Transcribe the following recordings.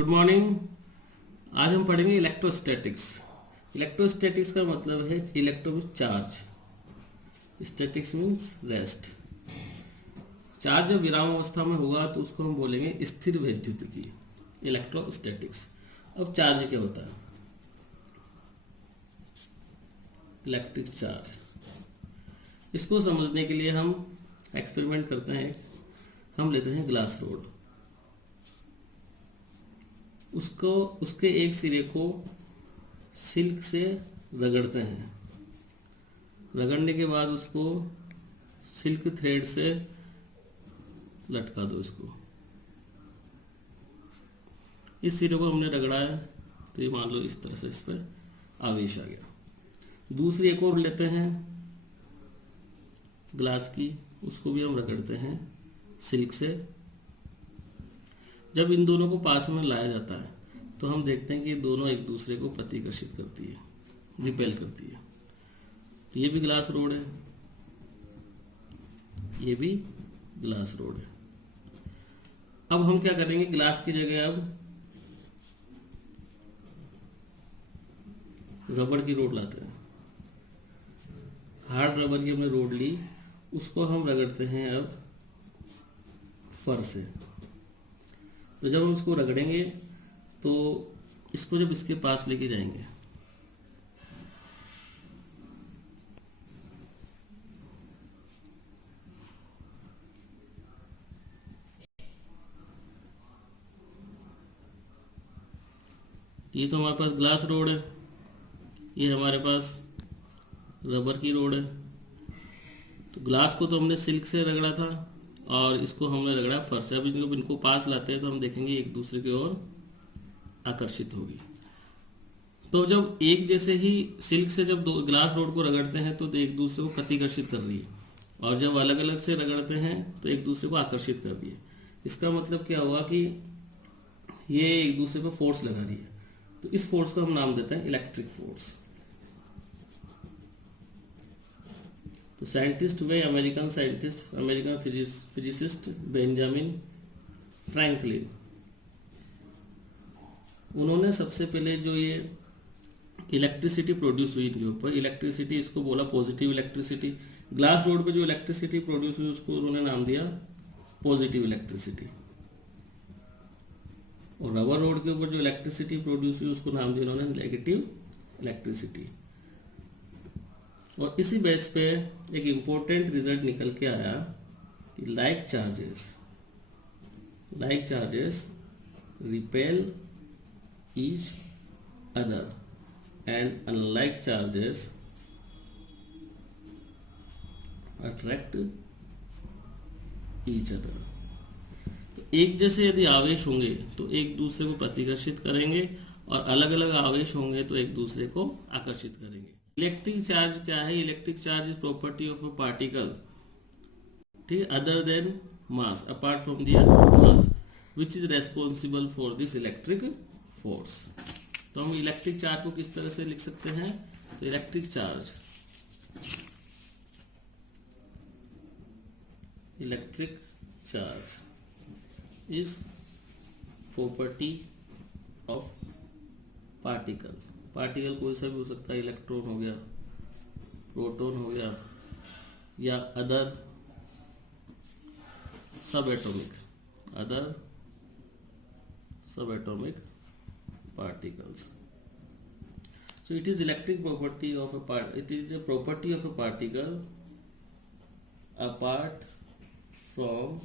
Good morning. आज हम पढ़ेंगे इलेक्ट्रोस्टैटिक्स। इलेक्ट्रोस्टैटिक्स का मतलब है इलेक्ट्रो में charge, statics means rest. Charge जब विराम अवस्था में होगा तो उसको हम बोलेंगे स्थिर वैद्युतिकी, इलेक्ट्रोस्टैटिक्स। अब चार्ज क्या होता है? Electric charge. इसको समझने के लिए हम एक्सपेरिमेंट करते हैं। हम लेते हैं ग्लास रोड, उसको उसके एक सिरे को सिल्क से रगड़ते हैं। रगड़ने के बाद उसको सिल्क थ्रेड से लटका दो। इसको इस सिरे को हमने रगड़ा है तो ये मान लो इस तरह से इस पर आवेश आ गया। दूसरी एक और लेते हैं ग्लास की, उसको भी हम रगड़ते हैं सिल्क से। जब इन दोनों को पास में लाया जाता है तो हम देखते हैं कि दोनों एक दूसरे को प्रतिकर्षित करती है, रिपेल करती है। तो ये भी ग्लास रोड है, ये भी ग्लास रोड है। अब हम क्या करेंगे, ग्लास की जगह अब रबड़ की रोड लाते हैं। हार्ड रबर की हमने रोड ली, उसको हम रगड़ते हैं अब फर से। तो जब हम इसको रगड़ेंगे तो इसको जब इसके पास लेके जाएंगे ये तो हमारे पास ग्लास रोड है, ये हमारे पास रबर की रोड है। तो ग्लास को तो हमने सिल्क से रगड़ा था और इसको हमने रगड़ा फर से। अब इनको पास लाते हैं तो हम देखेंगे एक दूसरे की ओर आकर्षित होगी। तो जब एक जैसे ही सिल्क से जब दो ग्लास रोड को रगड़ते हैं तो एक दूसरे को प्रतिकर्षित कर रही है, और जब अलग अलग से रगड़ते हैं तो एक दूसरे को आकर्षित कर रही है। इसका मतलब क्या हुआ कि ये एक दूसरे पर फोर्स लगा रही है। तो इस फोर्स को हम नाम देते हैं इलेक्ट्रिक फोर्स। तो साइंटिस्ट हुए American scientist, American physicist Benjamin Franklin. उन्होंने सबसे पहले जो ये इलेक्ट्रिसिटी प्रोड्यूस हुई इनके ऊपर, इलेक्ट्रिसिटी इसको बोला पॉजिटिव इलेक्ट्रिसिटी। ग्लास रोड पे जो इलेक्ट्रिसिटी प्रोड्यूस हुई उसको उन्होंने नाम दिया पॉजिटिव इलेक्ट्रिसिटी, और रबर रोड के ऊपर जो इलेक्ट्रिसिटी प्रोड्यूस हुई उसको नाम दिया उन्होंने नेगेटिव इलेक्ट्रिसिटी। और इसी बेस पे एक इम्पोर्टेंट रिजल्ट निकल के आया कि like charges repel each other and unlike charges attract each other। तो एक जैसे यदि आवेश होंगे तो एक दूसरे को प्रतिकर्षित करेंगे, और अलग अलग आवेश होंगे तो एक दूसरे को आकर्षित करेंगे। इलेक्ट्रिक चार्ज क्या है? Electric charge is property of a particle, ठीक है, other than mass, apart from their mass, which is responsible for this electric force. तो हम इलेक्ट्रिक चार्ज को किस तरह से लिख सकते हैं? तो electric charge is property of particle. Particle कोई सा भी हो सकता है, इलेक्ट्रॉन हो गया, प्रोटॉन हो गया, या अदर सब atomic particles. So it is electric property of a it is a property of a particle apart from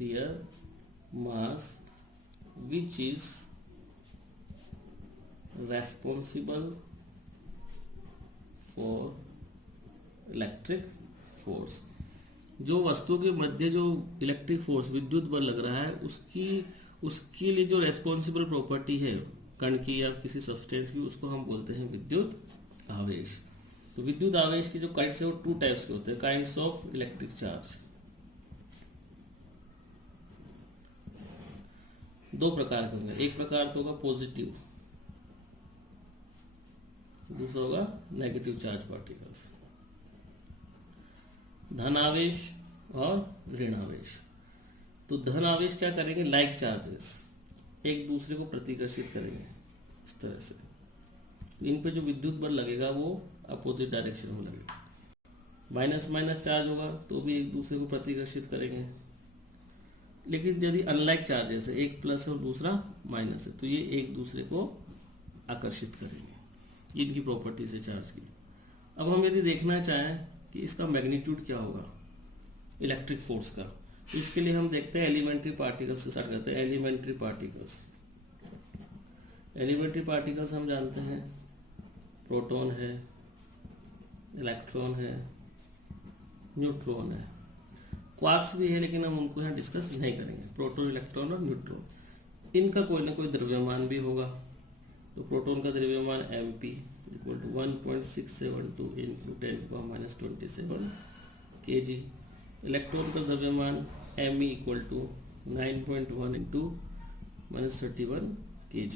their mass which is responsible for electric force। जो वस्तु के मध्य जो इलेक्ट्रिक फोर्स विद्युत बल लग रहा है उसके लिए जो रेस्पॉन्सिबल प्रॉपर्टी है कण की या किसी सब्सटेंस की, उसको हम बोलते हैं विद्युत आवेश। तो विद्युत आवेश के जो काइंड्स है वो टू टाइप्स के होते हैं, काइंड्स ऑफ इलेक्ट्रिक चार्ज। दो प्रकार के होंगे, एक प्रकार तो होगा पॉजिटिव, दूसरा होगा नेगेटिव चार्ज पार्टिकल्स। धन आवेश और ऋण आवेश। तो धन आवेश क्या करेंगे? लाइक चार्जेस एक दूसरे को प्रतिकर्षित करेंगे इस तरह से। इन पे जो विद्युत बल लगेगा वो अपोजिट डायरेक्शन में लगेगा। माइनस माइनस चार्ज होगा तो भी एक दूसरे को प्रतिकर्षित करेंगे। लेकिन यदि अनलाइक चार्जेस है, एक प्लस और दूसरा माइनस है, तो ये एक दूसरे को आकर्षित करेंगे। इनकी प्रॉपर्टीज है चार्ज की। अब हम यदि देखना चाहें कि इसका मैग्नीट्यूड क्या होगा इलेक्ट्रिक फोर्स का, तो इसके लिए हम देखते हैं एलिमेंट्री पार्टिकल्स से स्टार्ट करते हैं। एलिमेंट्री पार्टिकल्स, एलिमेंट्री पार्टिकल्स हम जानते हैं प्रोटॉन है, इलेक्ट्रॉन है, न्यूट्रॉन है, क्वार्क्स भी है, लेकिन हम उनको यहाँ डिस्कस नहीं करेंगे। प्रोटॉन, इलेक्ट्रॉन और न्यूट्रॉन, इनका कोई ना कोई द्रव्यमान भी होगा। तो प्रोटॉन का द्रव्यमान mp equal to 1.672 into 10⁻27 kg। Electron का द्रव्यमान me equal to 9.1 into -31 kg।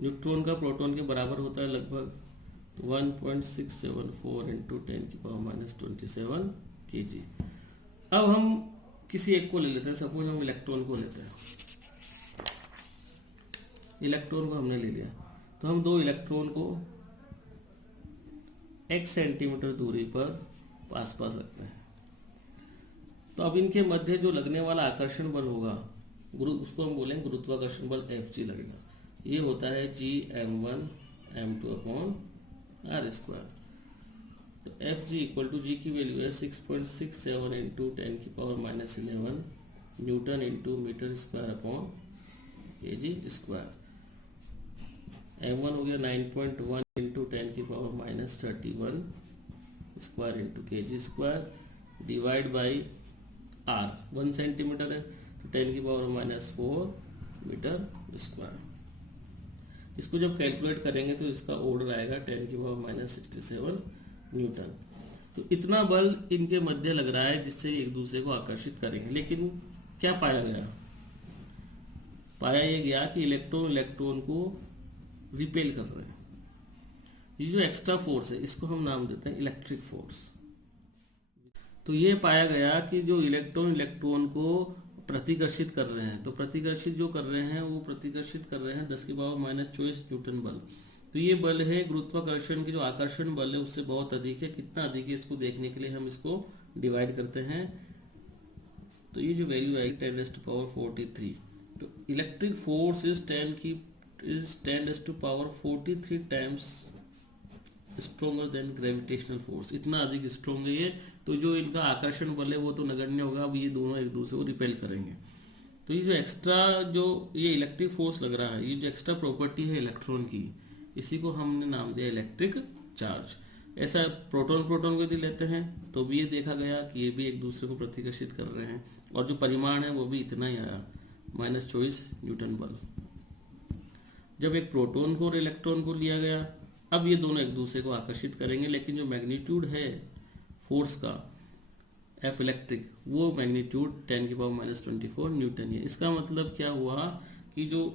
Neutron का प्रोटॉन के बराबर होता है लगभग 1.674 इंटू 10⁻27 kg। अब हम किसी एक को ले लेते हैं, सपोज हम इलेक्ट्रॉन को लेते हैं। इलेक्ट्रॉन को हमने ले लिया, तो हम दो इलेक्ट्रॉन को x सेंटीमीटर दूरी पर पास पास रखते हैं। तो अब इनके मध्य जो लगने वाला आकर्षण बल होगा, उसको हम बोलेंगे गुरुत्वाकर्षण बल Fg लगेगा। ये होता है Gm1 m2 अपॉन r²। तो Fg इक्वल टू जी की वैल्यू है 6.67 into 10⁻11 newton into metre square upon kg²। m1 हो गया 9.1 into 10⁻31 square into kg² divide by r। 1 centimetre है तो 10⁻4 मीटर स्क्वायर। इसको जब कैलकुलेट करेंगे तो इसका ऑर्डर आएगा 10⁻67 न्यूटन। तो इतना बल इनके मध्य लग रहा है जिससे एक दूसरे को आकर्षित करेंगे। लेकिन क्या पाया गया? पाया ये गया कि इलेक्ट्रॉन इलेक्ट्रॉन को रिपेल कर रहे हैं। ये जो एक्स्ट्रा फोर्स है इसको हम नाम देते हैं इलेक्ट्रिक फोर्स। तो ये पाया गया कि जो इलेक्ट्रॉन इलेक्ट्रॉन को प्रतिकर्षित कर रहे हैं, तो प्रतिकर्षित जो कर रहे हैं वो प्रतिकर्षित कर रहे हैं 10⁻24 न्यूटन बल। तो ये बल है गुरुत्वाकर्षण की जो आकर्षण बल है उससे बहुत अधिक है। कितना अधिक है इसको देखने के लिए हम इसको डिवाइड करते हैं। तो ये जो वैल्यू आएगी 10⁻43। तो electric force is 10⁻43 times stronger then gravitational force. इतना अधिक स्ट्रोंग है ये। तो जो इनका आकर्षण बल है वो तो नगण्य होगा। अब ये दोनों एक दूसरे को रिपेल करेंगे। तो ये जो एक्स्ट्रा जो ये इलेक्ट्रिक फोर्स लग रहा है, ये जो एक्स्ट्रा प्रॉपर्टी है इलेक्ट्रॉन की, इसी को हमने नाम दिया इलेक्ट्रिक चार्ज। ऐसा प्रोटॉन प्रोटॉन को यदि लेते हैं तो भी ये देखा गया कि ये भी एक दूसरे को प्रतिकर्षित कर रहे हैं और जो परिमाण है वो भी इतना ही आया, -24 न्यूटन बल। जब एक प्रोटॉन को और इलेक्ट्रॉन को लिया गया, अब ये दोनों एक दूसरे को आकर्षित करेंगे, लेकिन जो मैग्नीट्यूड है फोर्स का F इलेक्ट्रिक, वो मैग्नीट्यूड 10⁻24 न्यूटन है। इसका मतलब क्या हुआ कि जो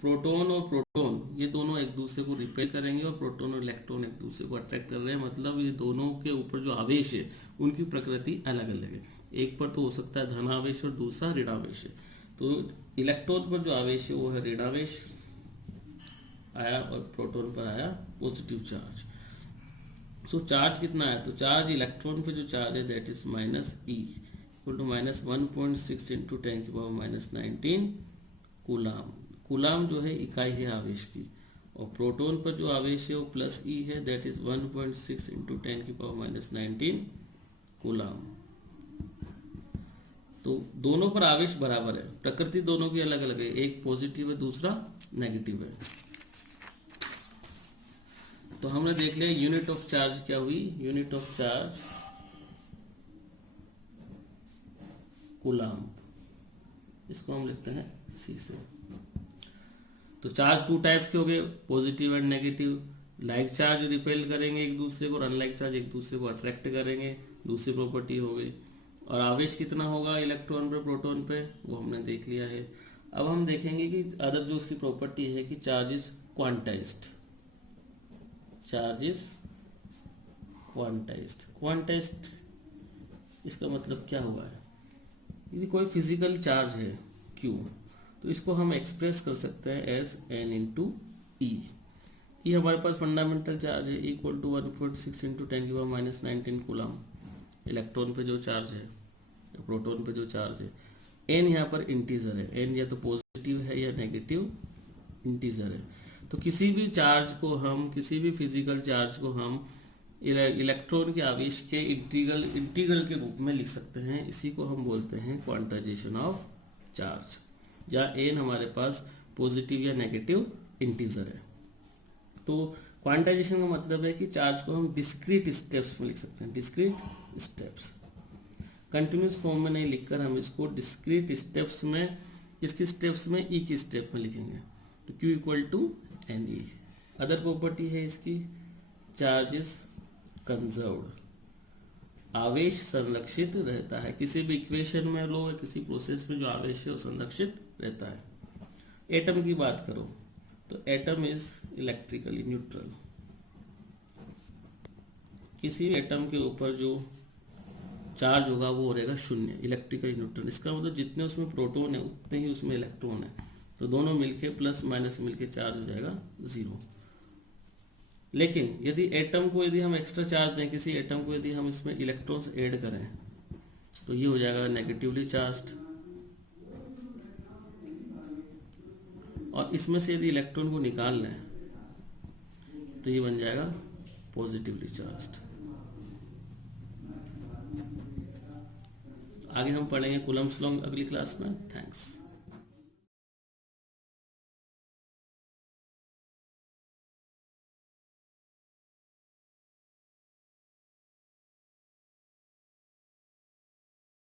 प्रोटॉन और प्रोटॉन ये दोनों एक दूसरे को रिपेल करेंगे और प्रोटॉन और इलेक्ट्रॉन एक दूसरे को अट्रैक्ट कर रहे हैं। मतलब ये दोनों के ऊपर जो आवेश है उनकी प्रकृति अलग अलग है। एक पर तो हो सकता है धनावेश और दूसरा ऋणावेश है। तो इलेक्ट्रॉन पर जो आवेश है वो है ऋणावेश आया और प्रोटॉन पर आया पॉजिटिव चार्ज। सो चार्ज कितना है? तो चार्ज इलेक्ट्रॉन पे जो चार्ज है that is -e equal to -1.6 into 10⁻19 coulomb. Coulomb जो है इकाई है आवेश की, और प्रोटॉन पर जो आवेश है वो +e है दैट इज 1.6 इंटू 10⁻19 कूलाम। तो दोनों पर आवेश बराबर है, प्रकृति दोनों की अलग अलग है, एक पॉजिटिव है दूसरा नेगेटिव है। तो हमने देख लिया यूनिट ऑफ चार्ज क्या हुई। यूनिट ऑफ चार्ज कूलाम, इसको हम लिखते हैं C से। तो चार्ज 2 टाइप्स के हो गए, positive and negative. Like charge repel करेंगे एक दूसरे को और अनलाइक चार्ज एक दूसरे को अट्रैक्ट करेंगे, दूसरी प्रॉपर्टी हो गई। और आवेश कितना होगा इलेक्ट्रॉन पे प्रोटॉन पे वो हमने देख लिया है। अब हम देखेंगे कि अदर जो उसकी प्रॉपर्टी है कि charge is quantized. Charge is quantized. Quantized इसका मतलब क्या हुआ है? यदि कोई फिजिकल चार्ज है Q, तो इसको हम एक्सप्रेस कर सकते हैं एज n इंटू ई। ये हमारे पास फंडामेंटल चार्ज है, equal to 1.6 into 10⁻⁻19 coulomb electron पे जो चार्ज है, प्रोटॉन पे जो चार्ज है। n यहाँ पर इंटीजर है, n या तो पॉजिटिव है या नेगेटिव इंटीजर है। तो किसी भी चार्ज को हम, किसी भी फिजिकल चार्ज को हम इलेक्ट्रॉन के आवेश के इंटीग्रल के रूप में लिख सकते हैं। इसी को हम बोलते हैं क्वांटाइजेशन ऑफ चार्ज, जहाँ n हमारे पास पॉजिटिव या नेगेटिव इंटीजर है। तो क्वांटाइजेशन का मतलब है कि चार्ज को हम डिस्क्रीट स्टेप्स में लिख सकते हैं, डिस्क्रीट स्टेप्स। कंटिन्यूस फॉर्म में नहीं लिखकर हम इसको डिस्क्रीट स्टेप्स में, इसकी स्टेप्स में ई की स्टेप में लिखेंगे। तो Q equal to n e. Other property है इसकी, चार्ज इज कंजर्व्ड, आवेश संरक्षित रहता है। किसी भी इक्वेशन में लो या किसी प्रोसेस में जो आवेश है वो संरक्षित रहता है। एटम की बात करो तो एटम इज इलेक्ट्रिकली न्यूट्रल। किसी भी एटम के ऊपर जो चार्ज होगा वो रहेगा शून्य, इलेक्ट्रिकली न्यूट्रल। इसका मतलब जितने उसमें प्रोटॉन है उतने ही उसमें इलेक्ट्रॉन है, तो दोनों मिलके प्लस माइनस मिलके चार्ज हो जाएगा 0। लेकिन यदि एटम को, यदि हम एक्स्ट्रा चार्ज दें किसी एटम को, यदि हम इसमें इलेक्ट्रॉन्स ऐड करें तो ये हो जाएगा नेगेटिवली चार्ज्ड, और इसमें से यदि इलेक्ट्रॉन को निकाल लें तो ये बन जाएगा पॉजिटिवली चार्ज्ड। आगे हम पढ़ेंगे कूलम्ब्स लॉ अगली क्लास में। थैंक्स।